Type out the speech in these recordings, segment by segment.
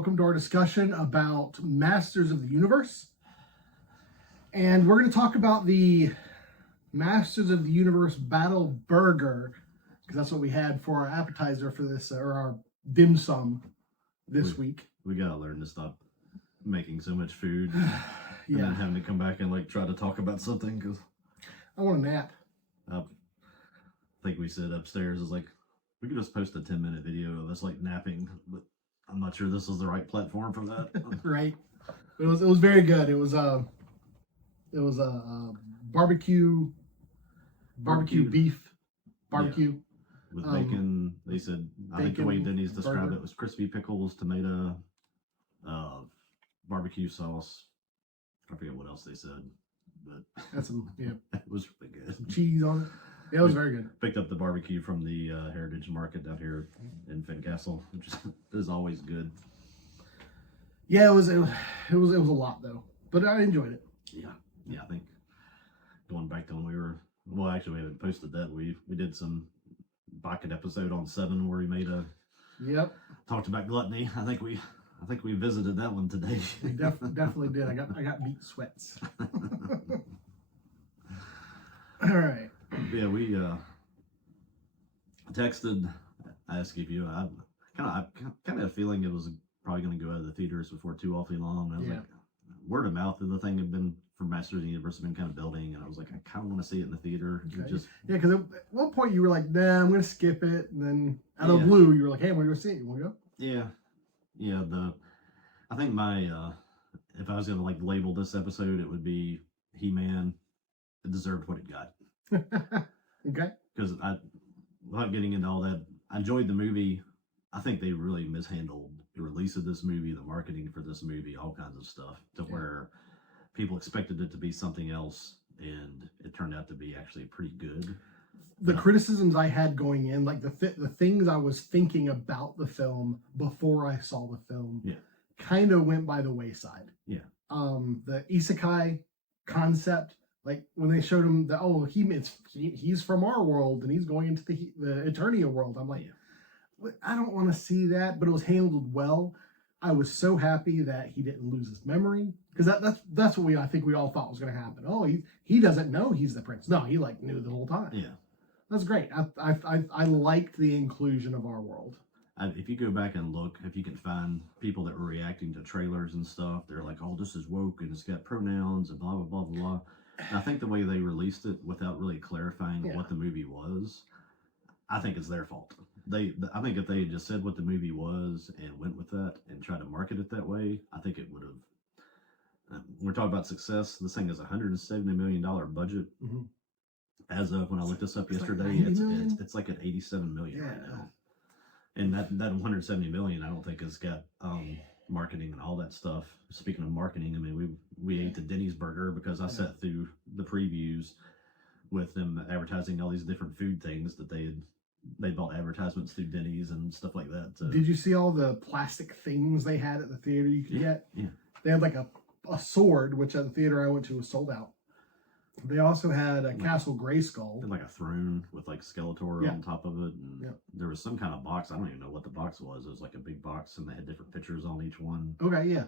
Welcome to our discussion about Masters of the Universe. And we're going to talk about the Masters of the Universe Battle Burger, because that's what we had for our appetizer for this, or our dim sum this week. We got to learn to stop making so much food and then having to come back and try to talk about something, because I want a nap. I think we said upstairs is we could just post a 10-minute video of us napping, but I'm not sure this is the right platform for that. Right. It was very good. It was a barbecue beef barbecue with bacon. They said, I think the way Denny's described it was crispy pickles, tomato, barbecue sauce. I forget what else they said, but that's it was really good. Some cheese on it. Yeah, it was very good. Picked up the barbecue from the Heritage Market down here in Fincastle, which is always good. Yeah, it was a lot though, but I enjoyed it. Yeah. I think going back to when we were, actually we haven't posted that. We did some bucket episode on 7 where we made talked about gluttony. I think we visited that one today. We definitely did. I got meat sweats. All right. Yeah, we texted, asked if you. I kind of had a feeling it was probably going to go out of the theaters before too awfully long. I was like, word of mouth of the thing had been for Masters of the Universe had been kind of building, and I was like, I kind of want to see it in the theater. Okay. Because at one point you were like, nah, I'm going to skip it, and then out of the blue you were like, hey, we're going to see it. You want to go? Yeah. I think my if I was going to label this episode, it would be He-Man. It deserved what it got. Okay. Because without getting into all that, I enjoyed the movie. I think they really mishandled the release of this movie, the marketing for this movie, all kinds of stuff, to where people expected it to be something else, and it turned out to be actually pretty good. The criticisms I had going in, the things I was thinking about the film before I saw the film, kind of went by the wayside. Yeah. The isekai concept. When they showed him that, he's from our world and he's going into the Eternia world. I'm like, I don't want to see that, but it was handled well. I was so happy that he didn't lose his memory, because that's what I think we all thought was going to happen. Oh, he doesn't know he's the prince. No, he knew the whole time. Yeah, that's great. I liked the inclusion of our world. If you go back and look, if you can find people that were reacting to trailers and stuff, they're like, oh, this is woke and it's got pronouns and blah blah blah blah blah. I think the way they released it without really clarifying what the movie was, I think it's their fault. I think if they had just said what the movie was and went with that and tried to market it that way, I think it would have. We're talking about success. This thing is $170 million budget. Mm-hmm. As of when I looked this up yesterday, it's like at $87 million right now. And that $170 million, I don't think has got marketing and all that stuff. Speaking of marketing, I mean, we ate the Denny's burger because I sat through the previews with them advertising all these different food things that they bought advertisements through Denny's and stuff like that. So. Did you see all the plastic things they had at the theater you could get? Yeah. They had a sword, which at the theater I went to was sold out. They also had a Castle Grayskull. They had a throne with Skeletor on top of it. And there was some kind of box. I don't even know what the box was. It was a big box, and they had different pictures on each one. Okay, yeah.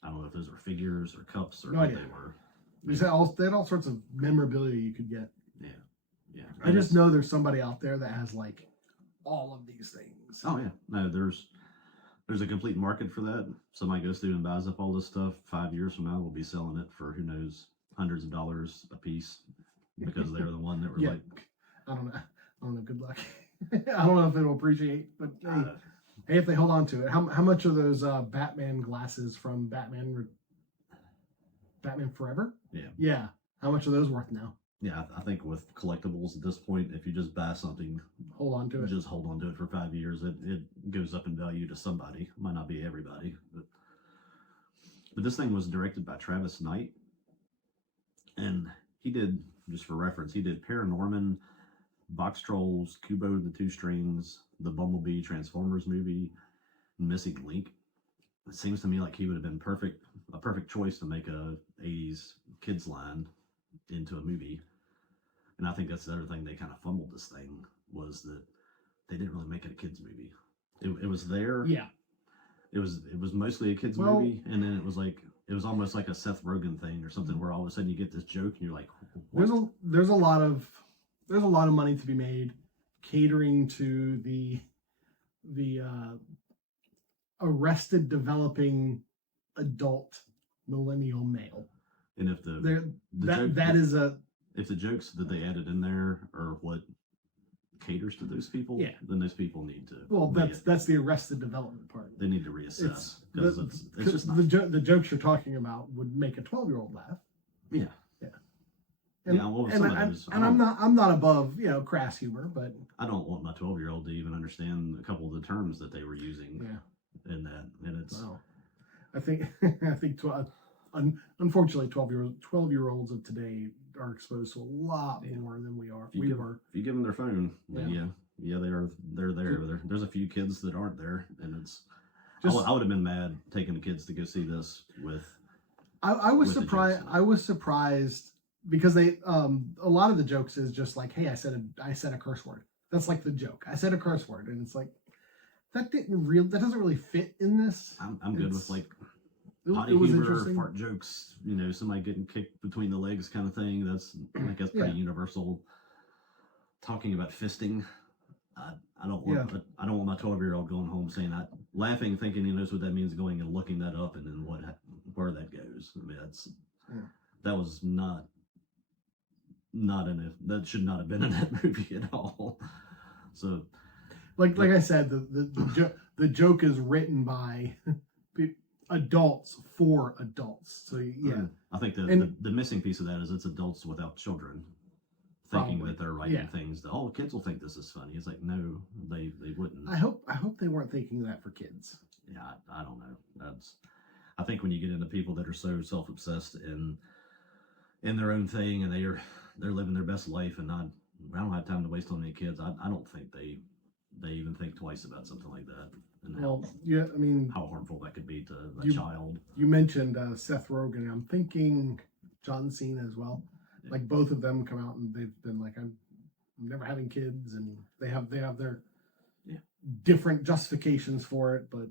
I don't know if those were figures or cups or what they were. They had all sorts of memorabilia you could get. Yeah. I just know there's somebody out there that has all of these things. Oh yeah. No, there's a complete market for that. Somebody goes through and buys up all this stuff. 5 years from now, we'll be selling it for who knows, hundreds of dollars a piece, because they're the one that were I don't know. Good luck. I don't know if it'll appreciate, but hey, if they hold on to it. How much are those Batman glasses from Batman Forever? Yeah. How much are those worth now? Yeah, I think with collectibles at this point, if you just buy something, hold on to it. Just hold on to it for 5 years. It goes up in value to somebody. Might not be everybody, but this thing was directed by Travis Knight, and he did, just for reference, he did Paranorman, Box Trolls, Kubo and the Two Strings, the Bumblebee Transformers movie, Missing Link. It seems to me like he would have been a perfect choice to make a 80s kids line into a movie. And I think that's the other thing they kind of fumbled this thing, was that they didn't really make it a kids movie. It was there. Yeah. It was mostly a kids Well- movie, and then it was almost like a Seth Rogen thing or something, where all of a sudden you get this joke and you're like, what? There's a lot of money to be made catering to the arrested developing adult millennial male. And if if the jokes that they added in there are what caters to those people, Yeah. then those people need to. Well, that's the arrested development part. They need to reassess, because it's just not. The jokes you're talking about would make a 12-year-old laugh. Yeah. And, Yeah, well, and, some of I, those, and I'm not above crass humor, but I don't want my 12-year-old to even understand a couple of the terms that they were using in that, and it's. Well, I think unfortunately 12-year-olds of today are exposed to a lot more than we are. If you give them their phone, then they're there. There's a few kids that aren't there, and it's. I would have been mad taking the kids to go see this with. I was with the surprised. jokes. I was surprised because they a lot of the jokes is just like, hey, I said a curse word. That's like the joke. I said a curse word, and it's like that doesn't really fit in this. I'm good with like potty it was humor, interesting. fart jokes, somebody getting kicked between the legs kind of thing. That's pretty universal. Talking about fisting, I don't want my 12-year-old going home saying that, laughing, thinking he knows what that means, going and looking that up, and then where that goes. I mean, that was not that should not have been in that movie at all. So, like I said, the joke is written by adults for adults. So yeah, I think the missing piece of that is it's adults without children thinking Probably. that they're writing things that kids will think this is funny. It's like, no, they wouldn't. I hope they weren't thinking that for kids. Yeah, I don't know. I think when you get into people that are so self-obsessed in their own thing, and they're living their best life, and I don't have time to waste on any kids. I don't think they even think twice about something like that, and how harmful that could be to a child. You mentioned Seth Rogen. I'm thinking John Cena as well. Yeah. Like both of them come out and they've been like, I'm never having kids, and they have their different justifications for it, but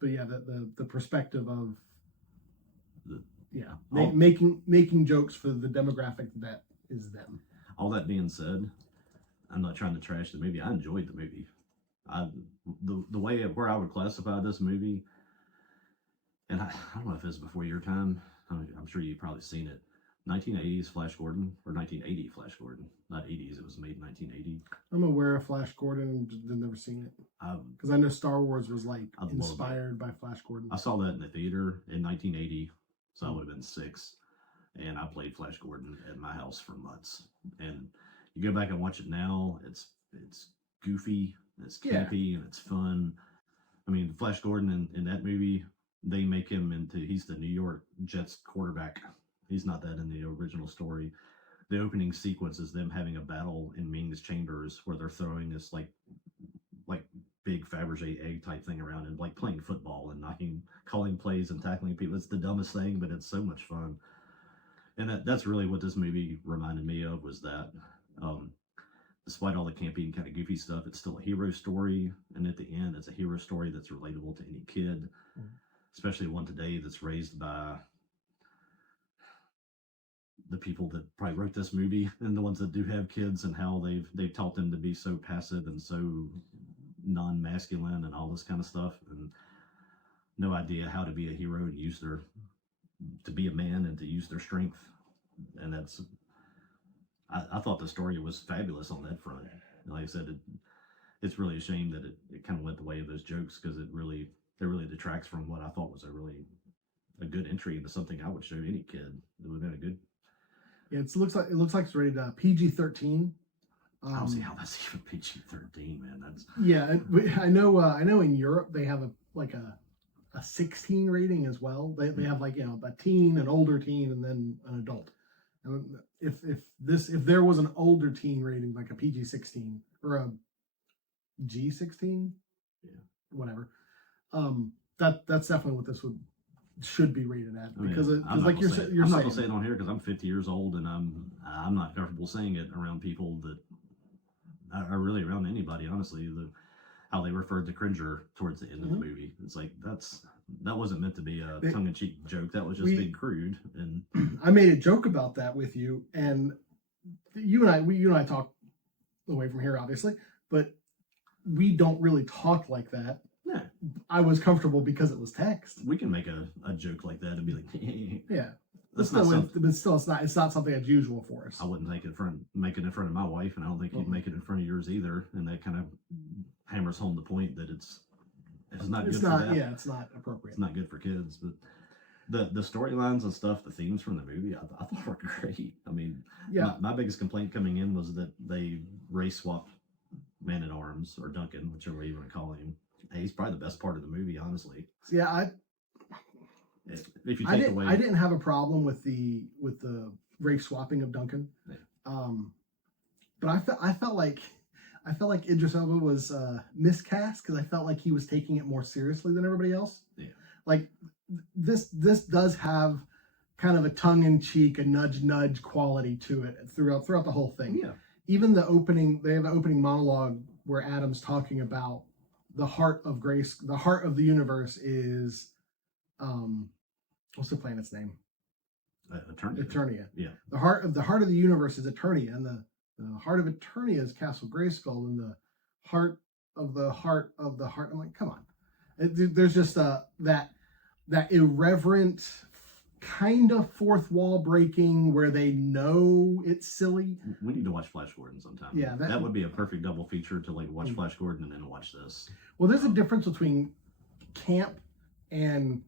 the perspective of making jokes for the demographic that is them. All that being said, I'm not trying to trash the movie. I enjoyed the movie. The way where I would classify this movie, and I don't know if it's before your time. I'm sure you've probably seen it. 1980s Flash Gordon, or 1980 Flash Gordon, not 80s. It was made in 1980. I'm aware of Flash Gordon, just never seen it because I know Star Wars was like inspired by Flash Gordon. I saw that in the theater in 1980, so I would have been 6, and I played Flash Gordon at my house for months. And you go back and watch it now, it's goofy, it's campy, and it's fun. I mean, Flash Gordon in that movie, they make him he's the New York Jets quarterback. He's not that in the original story. The opening sequence is them having a battle in Ming's chambers where they're throwing this like big Fabergé egg type thing around and like playing football and calling plays and tackling people. It's the dumbest thing, but it's so much fun. And that's really what this movie reminded me of, was that despite all the campy and kind of goofy stuff, it's still a hero story. And at the end, it's a hero story that's relatable to any kid, especially one today that's raised by the people that probably wrote this movie and the ones that do have kids, and how they've taught them to be so passive and so non-masculine and all this kind of stuff, and no idea how to be a hero and to be a man and to use their strength. And I thought the story was fabulous on that front. And like I said, it's really a shame that it kind of went the way of those jokes, because it really detracts from what I thought was a good entry into something I would show any kid. It would have been a good. Yeah, it looks like it's rated PG-13. I don't see how that's even PG-13, man. That's I know in Europe they have a 16 rating as well. They have like a teen, an older teen, and then an adult. And if there was an older teen rating, like a PG-16 or a G-16, whatever, that's definitely what this should be rated at, because like you're saying, I'm not gonna say it on here because I'm 50 years old and I'm not comfortable saying it around people that are really around anybody, honestly. how they referred to Cringer towards the end of the movie. It's like that wasn't meant to be a tongue-in-cheek joke. That was just being crude. And I made a joke about that with you, and you and I talk away from here, obviously, but we don't really talk like that. Yeah. I was comfortable because it was text. We can make a joke like that and be like, yeah. That's but not still, it's not something that's usual for us. I wouldn't make it in front of my wife, and I don't think you'd make it in front of yours either. And that kind of hammers home the point that it's not good for that. Yeah, it's not appropriate. It's not good for kids. But the storylines and stuff, the themes from the movie, I thought were great. I mean, yeah. My biggest complaint coming in was that they race swapped Man-at-Arms, or Duncan, whichever way you want to call him. Hey, he's probably the best part of the movie, honestly. Yeah, if you take away, I didn't have a problem with the race swapping of Duncan, yeah. But I felt like Idris Elba was miscast because I felt like he was taking it more seriously than everybody else. Yeah, like this does have kind of a tongue-in-cheek, a nudge quality to it throughout the whole thing. Yeah, even they have an opening monologue where Adam's talking about the heart of grace, the heart of the universe is what's the planet's name? Eternia. Yeah. The heart of the universe is Eternia, and the heart of Eternia is Castle Grayskull, and the heart of the heart. I'm like, come on. There's just that irreverent kind of fourth wall breaking where they know it's silly. We need to watch Flash Gordon sometime. Yeah, that would be a perfect double feature to like watch Flash Gordon and then watch this. Well, there's a difference between camp and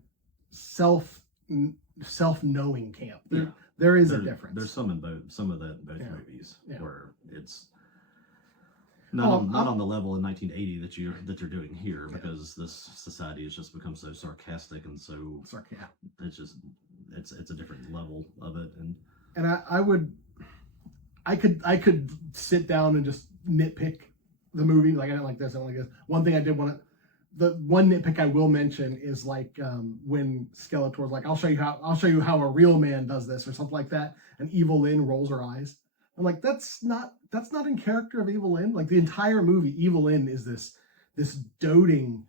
self-knowing camp. There is a difference. There's some of that in both movies where it's not on the level in 1980 that you're doing here, because this society has just become so sarcastic and so it's just it's a different level of it. And I could sit down and just nitpick the movie, like I didn't like this, I don't like this. One thing I did want to, the one nitpick I will mention is like when Skeletor's like, I'll show you how a real man does this, or something like that, and Evil Lynn rolls her eyes. I'm like, that's not in character of Evil Lynn. Like the entire movie, Evil Lynn is this doting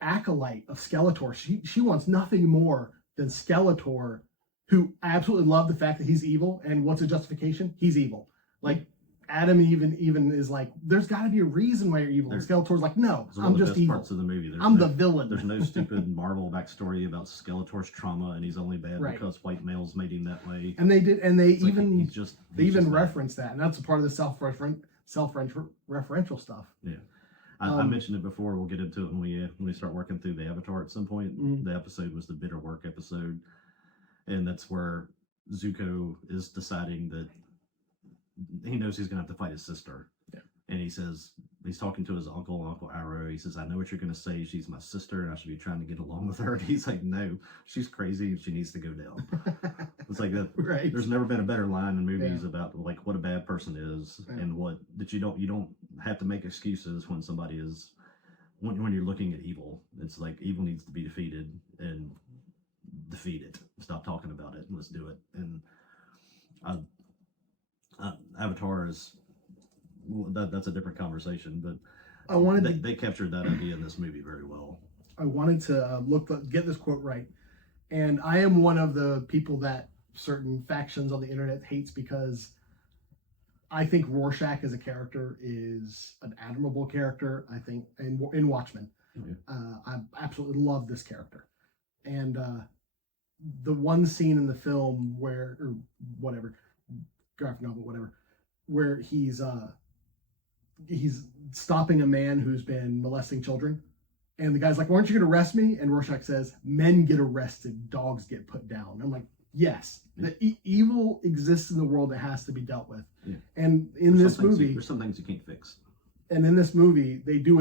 acolyte of Skeletor. She wants nothing more than Skeletor, who I absolutely love the fact that he's evil. And what's the justification? He's evil. Like Adam even is like, there's got to be a reason why you're evil. And Skeletor's like, no, I'm just evil. Parts of the movie. I'm the villain. There's no stupid Marvel backstory about Skeletor's trauma and he's only bad because white males made him that way. And they even like reference that, and that's a part of the self-referential stuff. Yeah. I mentioned it before. We'll get into it when we start working through the Avatar at some point. Mm-hmm. The episode was the bitter work episode, and that's where Zuko is deciding that he knows he's going to have to fight his sister. Yeah. And he says, he's talking to his Uncle Arrow. He says, I know what you're going to say. She's my sister and I should be trying to get along with her. And he's like, no, she's crazy and she needs to go down. It's like that. Right. There's never been a better line in movies about like what a bad person is and that you don't have to make excuses when somebody is, when you're looking at evil. It's like evil needs to be defeated and defeat it. Stop talking about it and let's do it. And Avatar is that's a different conversation, but they captured that idea in this movie very well. I wanted to get this quote right, and I am one of the people that certain factions on the internet hates because I think Rorschach as a character is an admirable character. I think in Watchmen, I absolutely love this character, and the one scene in the film where graphic novel, whatever, where he's stopping a man who's been molesting children, and the guy's like, "Weren't you going to arrest me?" And Rorschach says, "Men get arrested, dogs get put down." I'm like, yes, the evil exists in the world that has to be dealt with. Yeah. And in this movie, there's some things you can't fix. And in this movie, they do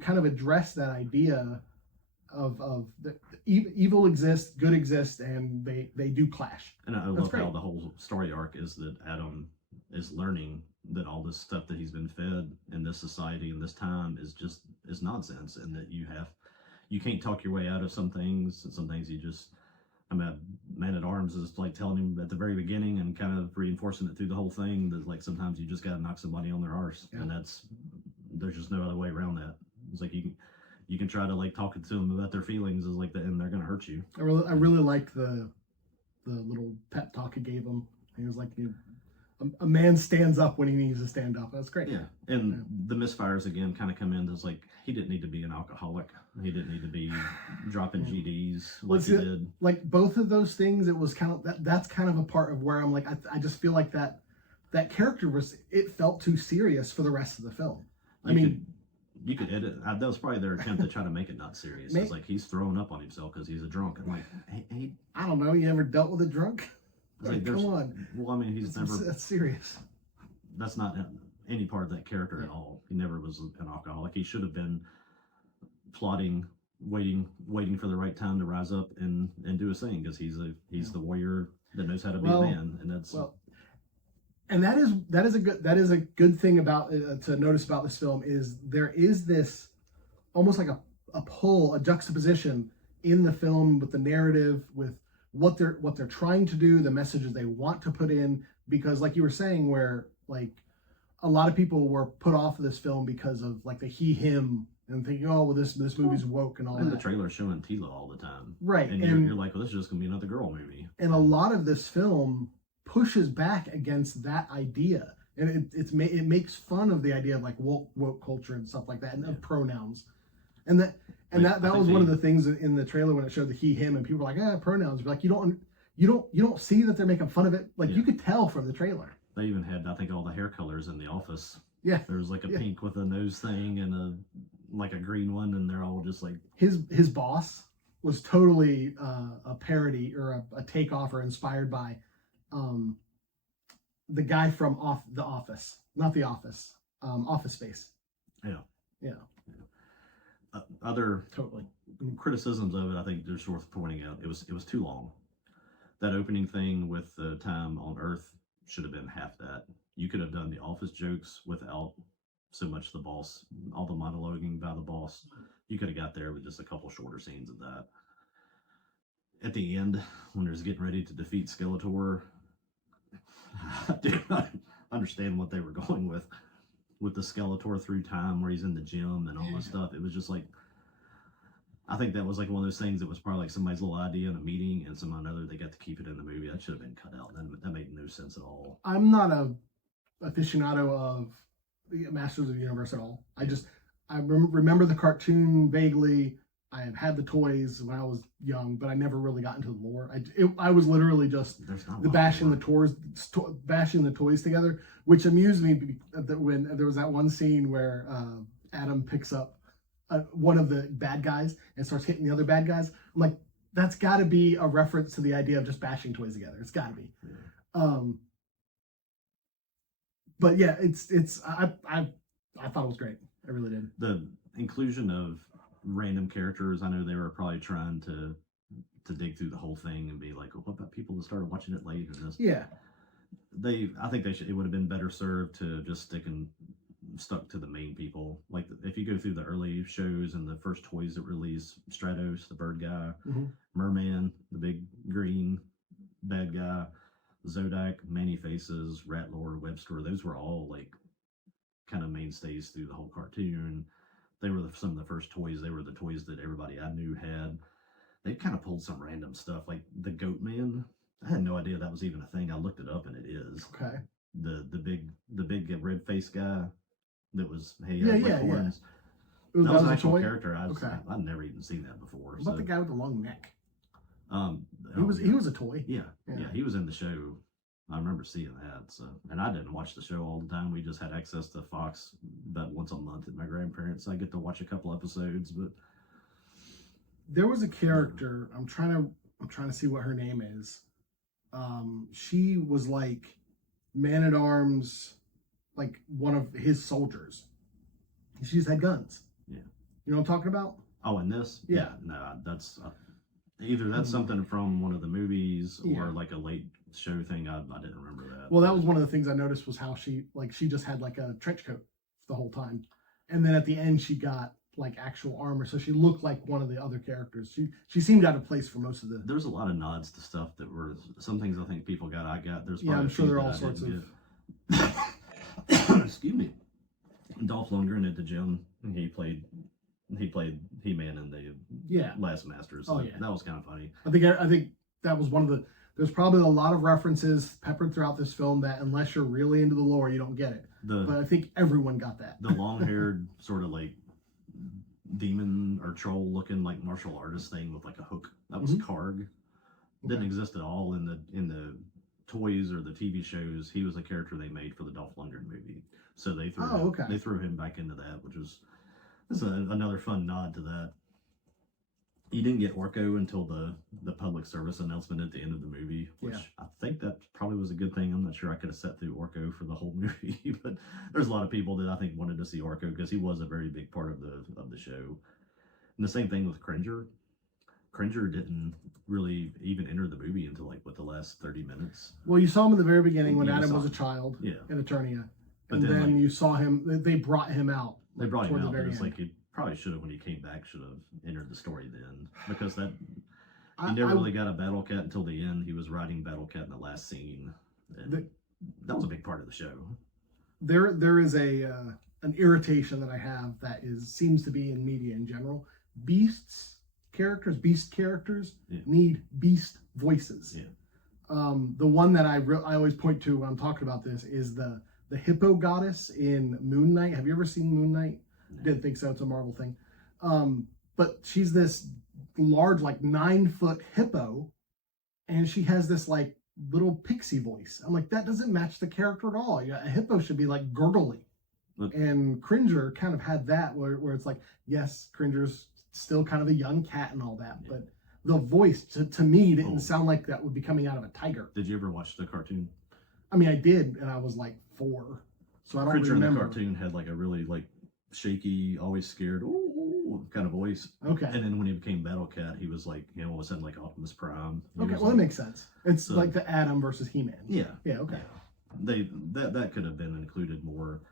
kind of address that idea of evil exists, good exists, and they do clash. And I love how the whole story arc is that Adam is learning that all this stuff that he's been fed in this society in this time is nonsense, and that you can't talk your way out of some things, and some things you just. I mean, Man-at-Arms is like telling him at the very beginning and kind of reinforcing it through the whole thing that like sometimes you just got to knock somebody on their arse, and there's just no other way around that. It's like you can try to like talk to them about their feelings, is like that, and they're gonna hurt you. I really liked the little pep talk he gave him. He was like, a man stands up when he needs to stand up. That's great. Yeah, and the misfires again kind of come in as like he didn't need to be an alcoholic. He didn't need to be dropping GDs like he did. Like both of those things, it was kind of that's kind of a part of where I'm like, I just feel like that character it felt too serious for the rest of the film. You could edit. That was probably their attempt to try to make it not serious. It's like he's throwing up on himself because he's a drunk. I'm like, hey, I don't know. You ever dealt with a drunk? Like, come on. Well, I mean, that's serious. That's not any part of that character at all. He never was an alcoholic. He should have been plotting, waiting for the right time to rise up and do his thing, because he's the warrior that knows how to be a man, and that's and that is a good thing about to notice about this film is there is this almost like a juxtaposition in the film with the narrative, with what they're trying to do, the messages they want to put in, because like you were saying, where like a lot of people were put off of this film because of like the him and thinking, oh well, this movie's woke and all and that. The trailer showing Tila all the time, right? And you're like, well, this is just gonna be another girl movie. And a lot of this film pushes back against that idea, and it makes fun of the idea of like woke culture and stuff like that, and of pronouns, and that was one of the things in the trailer when it showed the him, and people were like, pronouns. But like you don't see that they're making fun of it. Like you could tell from the trailer. They even had, I think, all the hair colors in The Office. Yeah, there was like a pink with a nose thing and a green one, and they're all just like his boss was totally a parody or a takeoff or inspired by the guy from The Office, not The Office, Office Space. Yeah. Other criticisms of it, I think there's worth pointing out. It was too long. That opening thing with the time on Earth should have been half that. You could have done the Office jokes without so much the boss, all the monologuing by the boss. You could have got there with just a couple shorter scenes of that. At the end, when there's getting ready to defeat Skeletor, I do not understand what they were going with the Skeletor through time, where he's in the gym and all this stuff. It was just like, I think that was like one of those things that was probably like somebody's little idea in a meeting, and somehow or another they got to keep it in the movie. That should have been cut out. That made no sense at all. I'm not a aficionado of the Masters of the Universe at all. I remember the cartoon vaguely. I have had the toys when I was young, but I never really got into the lore. I was literally just bashing the toys together, which amused me when there was that one scene where Adam picks up one of the bad guys and starts hitting the other bad guys. I'm like, that's got to be a reference to the idea of just bashing toys together. It's got to be. Yeah. But yeah, I thought it was great. I really did. The inclusion of random characters, I know they were probably trying to dig through the whole thing and be like, well, what about people that started watching it late or this? Yeah. I think it would have been better served to just stuck to the main people. Like if you go through the early shows and the first toys that released, Stratos, the bird guy, Merman, the big green bad guy, Zodak, Manny Faces, Ratlord, Webster, those were all like kind of mainstays through the whole cartoon. They were some of the first toys. They were the toys that everybody I knew had. They kind of pulled some random stuff, like the Goat Man. I had no idea that was even a thing. I looked it up, and it is. Okay. The big red face guy that was horns. Yeah. That was an actual character. I'd never even seen that before. What about the guy with the long neck? He was a toy. Yeah, he was in the show. I remember seeing that. So, and I didn't watch the show all the time. We just had access to Fox about once a month at my grandparents'. I get to watch a couple episodes, but there was a character. I'm trying to see what her name is. She was like Man-at-Arms, like one of his soldiers. She just had guns. Yeah. You know what I'm talking about? Oh, in this? Yeah. No, that's either that's something from one of the movies or like a late show thing. I didn't remember that. Well, that was one of the things I noticed was how she just had like a trench coat the whole time, and then at the end she got like actual armor, so she looked like one of the other characters. She seemed out of place for most of the. There's a lot of nods to stuff that were some things I think people got. I got. There's I'm sure there are all sorts of. Excuse me. Dolph Lundgren at the gym. He played He-Man in the Last Masters. Oh yeah, that was kind of funny. I think that was one of the. There's probably a lot of references peppered throughout this film that, unless you're really into the lore, you don't get it. But I think everyone got that. The long-haired sort of like demon or troll-looking like martial artist thing with like a hook. That was Karg. Didn't exist at all in the toys or the TV shows. He was a character they made for the Dolph Lundgren movie. So they threw him back into that, which was another fun nod to that. You didn't get Orko until the public service announcement at the end of the movie, which I think that probably was a good thing. I'm not sure I could have sat through Orko for the whole movie, but there's a lot of people that I think wanted to see Orko because he was a very big part of the show. And the same thing with Cringer. Cringer didn't really even enter the movie until like the last 30 minutes. Well, you saw him in the very beginning when Adam was a child in Eternia. But and then you saw him, they brought him out. They brought him out, but it's like he probably should have, when he came back, should have entered the story then. Because he never really got a Battle Cat until the end. He was riding Battle Cat in the last scene. And that was a big part of the show. There is an irritation that I have that seems to be in media in general. Beast characters need beast voices. The one that I always point to when I'm talking about this is the hippo goddess in Moon Knight. Have you ever seen Moon Knight? No. Didn't think so. It's a Marvel thing. But she's this large, like 9-foot hippo, and she has this like little pixie voice. I'm like, that doesn't match the character at all. A hippo should be like gurgly. And Cringer kind of had that where it's like, yes, Cringer's still kind of a young cat and all that, but the voice to me didn't sound like that would be coming out of a tiger. Did you ever watch the cartoon? I mean, I did, and I was like 4, so I don't Cringer remember. In the cartoon had like a really like shaky, always scared, ooh, kind of voice. Okay. And then when he became Battle Cat, he was like, all of a sudden like Optimus Prime. Okay, well, that makes sense. It's like the Adam versus He-Man. Yeah. Yeah. Okay. Yeah. That could have been included more.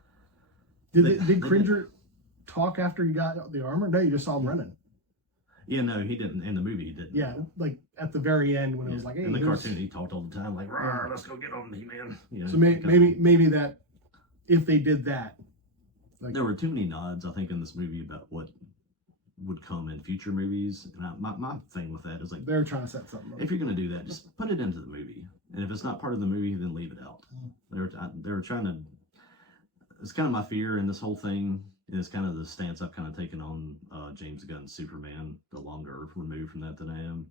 Did Cringer talk after he got the armor? No, you just saw him running. Yeah, no, he didn't. In the movie, he didn't. Yeah, like at the very end when it was like, hey, in the cartoon, he talked all the time, like, let's go get on He-Man. So maybe that if they did that, like, there were too many nods, I think, in this movie about what would come in future movies. And my thing with that is like, they're trying to set something up. If you're going to do that, just put it into the movie, and if it's not part of the movie, then leave it out. They were trying to. It's kind of my fear in this whole thing. Is kind of the stance I've kind of taken on James Gunn's Superman, the longer removed from that than I am,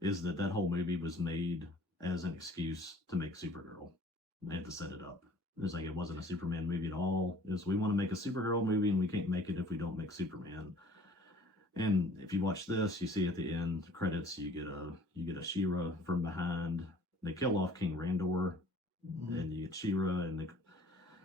is that whole movie was made as an excuse to make Supergirl. They had to set it up. It's like it wasn't a Superman movie at all. It's we want to make a Supergirl movie and we can't make it if we don't make Superman. And if you watch this, you see at the end credits you get a She-Ra from behind. They kill off King Randor, and you get She-Ra, and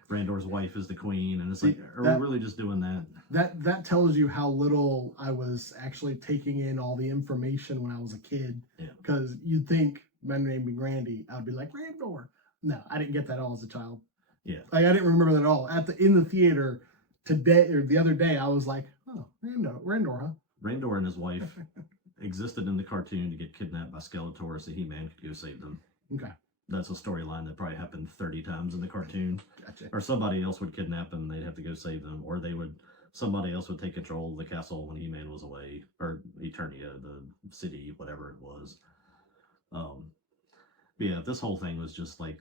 Randor's wife is the queen, and it's like, are we really just doing that? That tells you how little I was actually taking in all the information when I was a kid. Because you'd think, my name being Randy, I'd be like, Randor. No, I didn't get that at all as a child. Yeah. Like, I didn't remember that at all. In the theater today, or the other day, I was like, oh, Randor, huh? Randor and his wife existed in the cartoon to get kidnapped by Skeletor so He-Man could go save them. Okay. That's a storyline that probably happened 30 times in the cartoon. Gotcha. Or somebody else would kidnap them, they'd have to go save them, or somebody else would take control of the castle when He-Man was away, or Eternia, the city, whatever it was. Yeah, this whole thing was just like,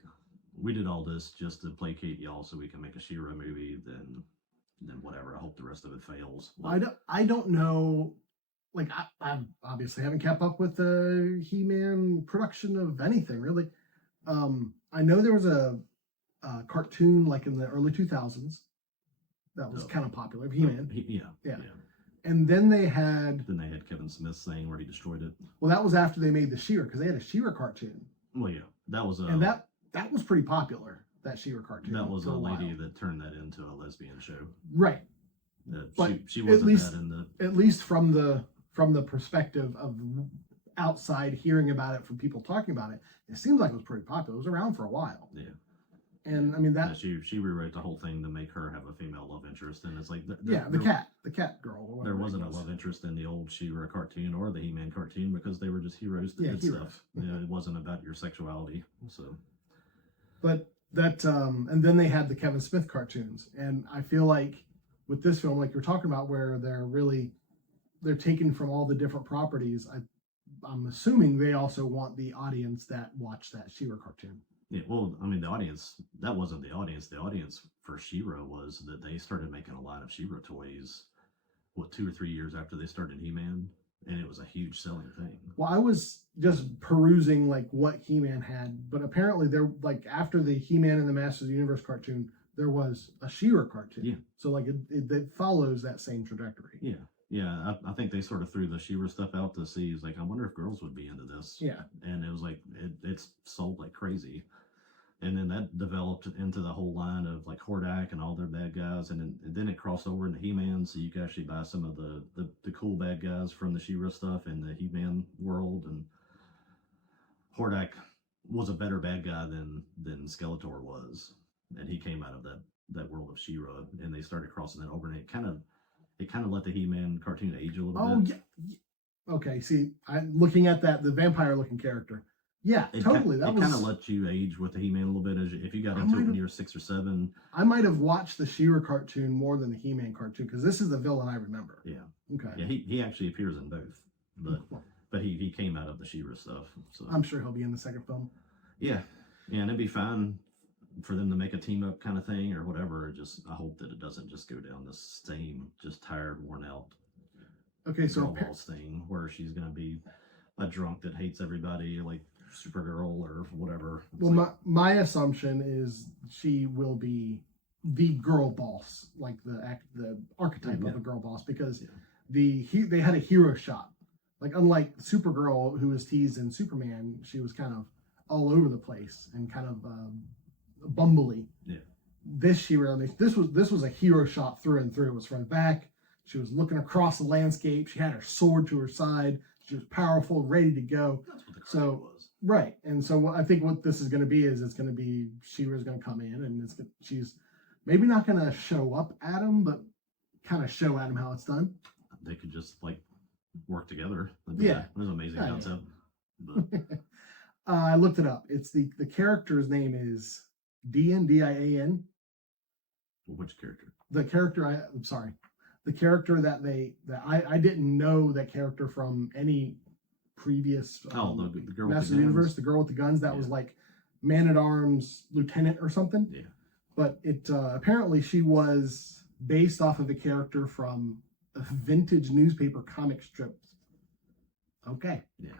we did all this just to placate y'all so we can make a She-Ra movie, then whatever. I hope the rest of it fails. I don't know. Like, I obviously haven't kept up with the He-Man production of anything, really. I know there was a cartoon like in the early 2000s that was kind of popular. He-Man. Yeah. And then they had Kevin Smith saying where he destroyed it. Well, that was after they made the She-Ra, because they had a She-Ra cartoon. Well, yeah, that was and that was pretty popular. That She-Ra cartoon. That was a lady that turned that into a lesbian show. Right. But she wasn't at least from the perspective of outside hearing about it from people talking about it, it seems like it was pretty popular. It was around for a while. Yeah. And I mean that she rewrote the whole thing to make her have a female love interest, and it's like the cat girl. There wasn't a love interest in the old She-Ra cartoon or the He-Man cartoon because they were just heroes that did stuff. It wasn't about your sexuality. So, but That and then they had the Kevin Smith cartoons, and I feel like with this film, like you're talking about, where they're taken from all the different properties. I'm assuming they also want the audience that watched that She-Ra cartoon. Yeah, well, I mean, the audience, that wasn't the audience. The audience for She-Ra was that they started making a line of She-Ra toys, 2 or 3 years after they started He-Man, and it was a huge selling thing. Well, I was just perusing like what He-Man had, but apparently there, like after the He-Man and the Masters of the Universe cartoon, there was a She-Ra cartoon. Yeah. So like it follows that same trajectory. Yeah. Yeah, I think they sort of threw the She-Ra stuff out to see. It's like, I wonder if girls would be into this. Yeah. And it was like, it's sold like crazy. And then that developed into the whole line of like Hordak and all their bad guys. And then it crossed over into He-Man. So you could actually buy some of the cool bad guys from the She-Ra stuff in the He-Man world. And Hordak was a better bad guy than Skeletor was. And he came out of that world of She-Ra. And they started crossing that over. And it kind of let the He-Man cartoon age a little bit. Yeah. Okay, see, looking at the vampire-looking character. Yeah, totally. It kind of let you age with the He-Man a little bit. If you got into it when you were 6 or 7. I might have watched the She-Ra cartoon more than the He-Man cartoon, because this is the villain I remember. Yeah. Okay. Yeah, he actually appears in both. But he came out of the She-Ra stuff. So I'm sure he'll be in the second film. Yeah. Yeah, and it'd be fine for them to make a team up kind of thing or whatever. I hope that it doesn't just go down the same just tired, worn out girl boss thing where she's gonna be a drunk that hates everybody like Supergirl or whatever. Well, my assumption is she will be the girl boss, like the archetype of a girl boss, because they had a hero shot. Like unlike Supergirl, who was teased in Superman, she was kind of all over the place and kind of bumbly. Yeah. This She-Ra, this was a hero shot through and through. It was from the back. She was looking across the landscape. She had her sword to her side. She was powerful, ready to go. That's what the cartoon was. Right. And so I think what this is going to be is it's going to be She-Ra's going to come in and she's maybe not going to show up at him, but kind of show at him how it's done. They could just like work together. Yeah. It was an amazing concept. But I looked it up. It's the character's name is Dian. Which character? The character I'm sorry. The character that I didn't know that character from any previous the girl with the Masters of the Universe, the girl with the guns that was like Man-at-Arms lieutenant or something. Yeah. But it apparently she was based off of a character from a vintage newspaper comic strips. Okay. Yeah.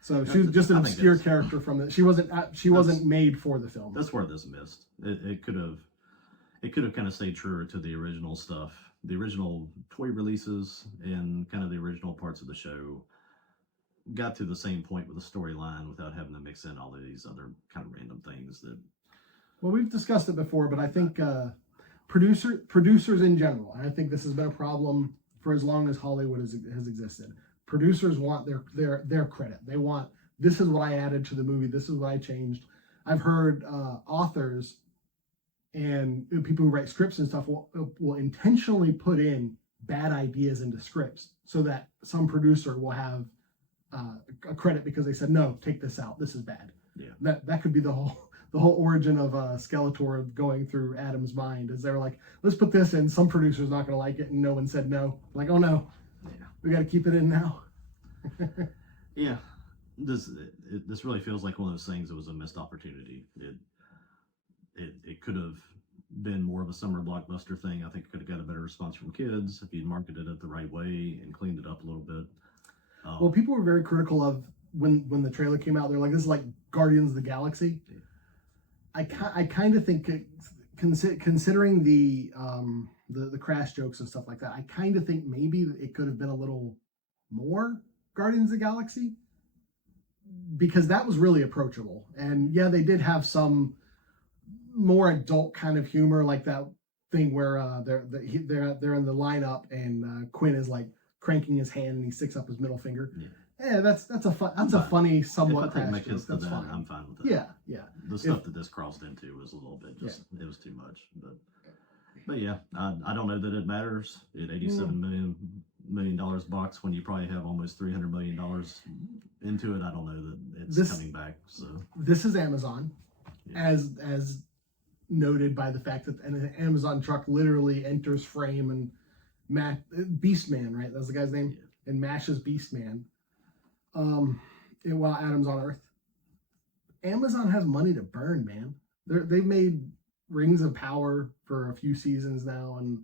So she was just an obscure character from it. She wasn't made for the film. That's where this missed. It could have kind of stayed truer to the original stuff, the original toy releases, and kind of the original parts of the show. Got to the same point with the storyline without having to mix in all of these other kind of random things that. Well, we've discussed it before, but I think producers in general, and I think this has been a problem for as long as Hollywood has existed. Producers want their credit. They want, this is what I added to the movie. This is what I changed. I've heard authors and people who write scripts and stuff will intentionally put in bad ideas into scripts so that some producer will have a credit because they said, no, take this out. This is bad. Yeah. That could be the whole origin of Skeletor going through Adam's mind, is they were like, let's put this in. Some producer's not going to like it, and no one said no. Like, oh no, we got to keep it in now. Yeah, this really feels like one of those things that was a missed opportunity. It could have been more of a summer blockbuster thing. I think it could have got a better response from kids if you'd marketed it the right way and cleaned it up a little bit. Well, people were very critical of when the trailer came out. They're like, this is like Guardians of the Galaxy. Yeah. I kind of think, considering the crash jokes and stuff like that, I kind of think maybe it could have been a little more Guardians of the Galaxy, because that was really approachable. And yeah, they did have some more adult kind of humor, like that thing where they're in the lineup and Quinn is like cranking his hand and he sticks up his middle finger. Yeah, that's a funny, somewhat if I take my kids to that's that, fine. I'm fine with that. Yeah. The stuff that this crossed into was a little bit it was too much. But yeah, I don't know that it matters at $87 million box when you probably have almost $300 million into it. I don't know that it's coming back. So this is Amazon, as noted by the fact that an Amazon truck literally enters frame and Beastman, right? That's the guy's name, and mashes Beastman. While Adam's on Earth, Amazon has money to burn, man. They've made Rings of Power for a few seasons now, and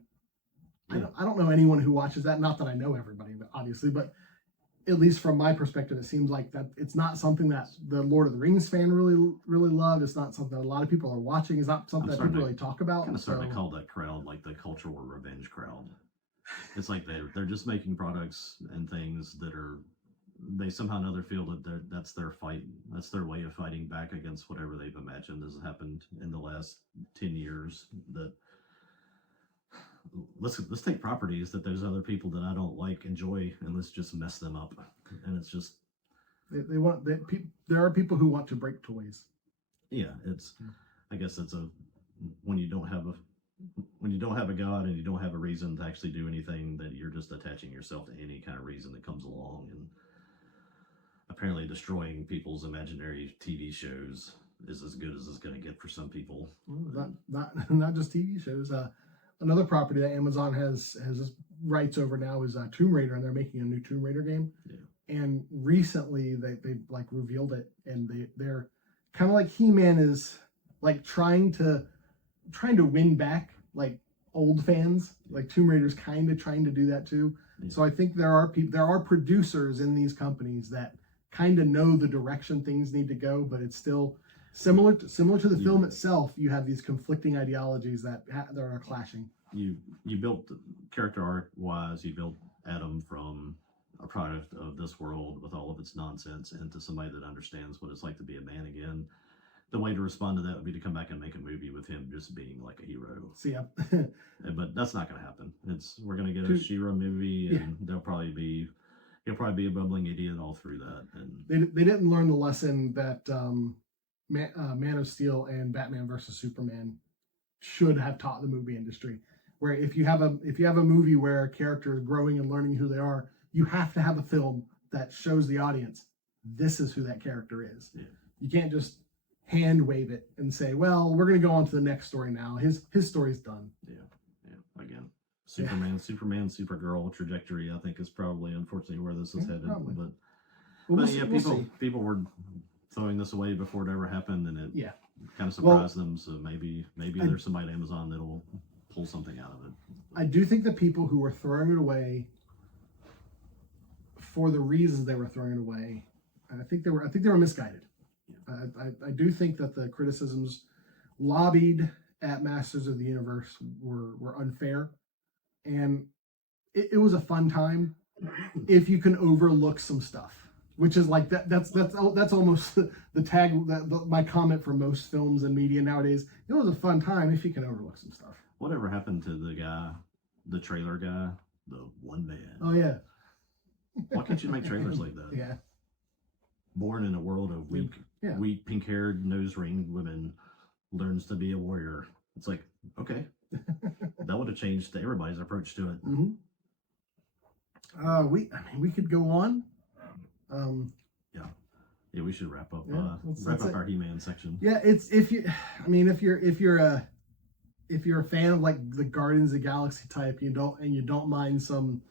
I don't know anyone who watches that. Not that I know everybody, but obviously, but at least from my perspective, it seems like that it's not something that the Lord of the Rings fan really loved. It's not something that a lot of people are watching. It's not something that people really talk about. Kind of starting to call that crowd like the cultural revenge crowd. It's like they're just making products and things that they somehow or another feel that that's their fight. That's their way of fighting back against whatever they've imagined has happened in the last 10 years. That let's take properties that those other people that I don't like enjoy, and let's just mess them up. And it's just there are people who want to break toys. Yeah, I guess it's when you don't have a god and you don't have a reason to actually do anything, that you're just attaching yourself to any kind of reason that comes along, and apparently destroying people's imaginary TV shows is as good as it's going to get for some people. Not just TV shows. Another property that Amazon has rights over now is Tomb Raider, and they're making a new Tomb Raider game. Yeah. And recently they like revealed it, and they're kind of like He-Man is like trying to win back like old fans. Like Tomb Raider's kind of trying to do that too. Yeah. So I think there are producers in these companies that kind of know the direction things need to go, but it's still similar to the film itself. You have these conflicting ideologies that are clashing. You built character art wise. You built Adam from a product of this world with all of its nonsense into somebody that understands what it's like to be a man again. The way to respond to that would be to come back and make a movie with him just being like a hero. So yeah, but that's not going to happen. We're going to get a She-Ra movie, and he'll probably be a bumbling idiot all through that. And they didn't learn the lesson that Man of Steel and Batman versus Superman should have taught the movie industry. Where if you have a movie where a character is growing and learning who they are, you have to have a film that shows the audience this is who that character is. Yeah. You can't just hand wave it and say, well, we're going to go on to the next story now. His story's done. Yeah. Again, Superman, Supergirl trajectory, I think, is probably unfortunately where this is headed. Probably. But people were throwing this away before it ever happened, and it kind of surprised them. So maybe there's somebody at Amazon that'll pull something out of it. I do think the people who were throwing it away for the reasons they were throwing it away, I think they were misguided. I do think that the criticisms lobbied at Masters of the Universe were unfair, and it was a fun time if you can overlook some stuff, which is like that's almost the tag my comment for most films and media nowadays. It was a fun time if you can overlook some stuff. Whatever happened to the trailer guy, the one man? Oh yeah. Why can't you make trailers like that? Yeah. Born in a world of weak, pink-haired, nose-ringed women, learns to be a warrior. It's like, okay, that would have changed everybody's approach to it. Mm-hmm. We could go on. Yeah, we should wrap up. Wrap up our He-Man section. Yeah, if you're a fan of like the Guardians of the Galaxy type, you don't mind some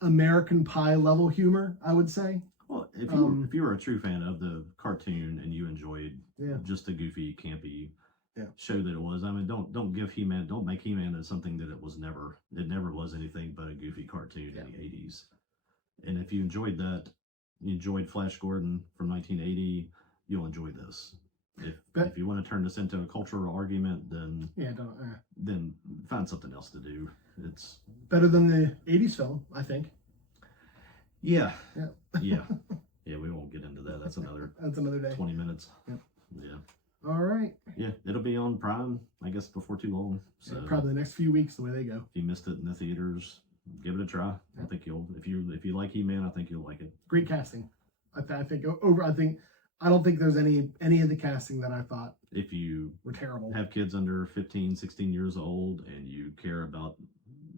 American Pie level humor, I would say. Well, if you were a true fan of the cartoon and you enjoyed just the goofy, campy show that it was, I mean, don't make He-Man as something that it was never. It never was anything but a goofy cartoon in the 80s. And if you enjoyed that, you enjoyed Flash Gordon from 1980, you'll enjoy this. If you want to turn this into a cultural argument, then then find something else to do. It's better than the 80s film, I think. Yeah. We won't get into that. That's another day. 20 minutes. Yep. Yeah. All right. Yeah, it'll be on Prime, I guess, before too long. So probably the next few weeks, the way they go. If you missed it in the theaters, give it a try. I think if you like He-Man, I think you'll like it. Great casting. I don't think there's any of the casting that I thought if you were terrible. Have kids under 15, 16 years old and you care about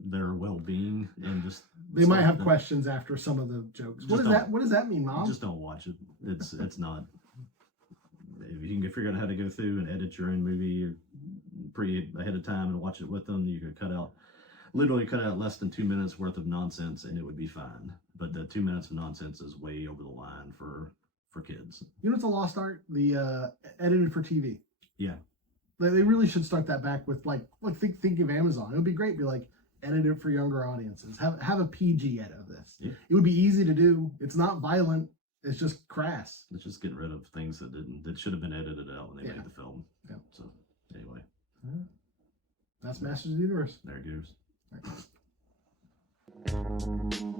their well-being and just they might have questions after some of the jokes. What does that mean, Mom? Just don't watch it. It's not. If you can figure out how to go through and edit your own movie ahead of time and watch it with them. You could literally cut out less than 2 minutes worth of nonsense and it would be fine. But the 2 minutes of nonsense is way over the line for kids. You know what's a lost art? The edited for TV. Yeah. They really should start that back with think of Amazon. It would be great. Be like, edit it for younger audiences. Have a PG edit of this. Yeah. It would be easy to do. It's not violent. It's just crass. It's just getting rid of things that should have been edited out when they Yeah. made the film. Yeah. So anyway, That's Masters of the Universe. there it goes. All right.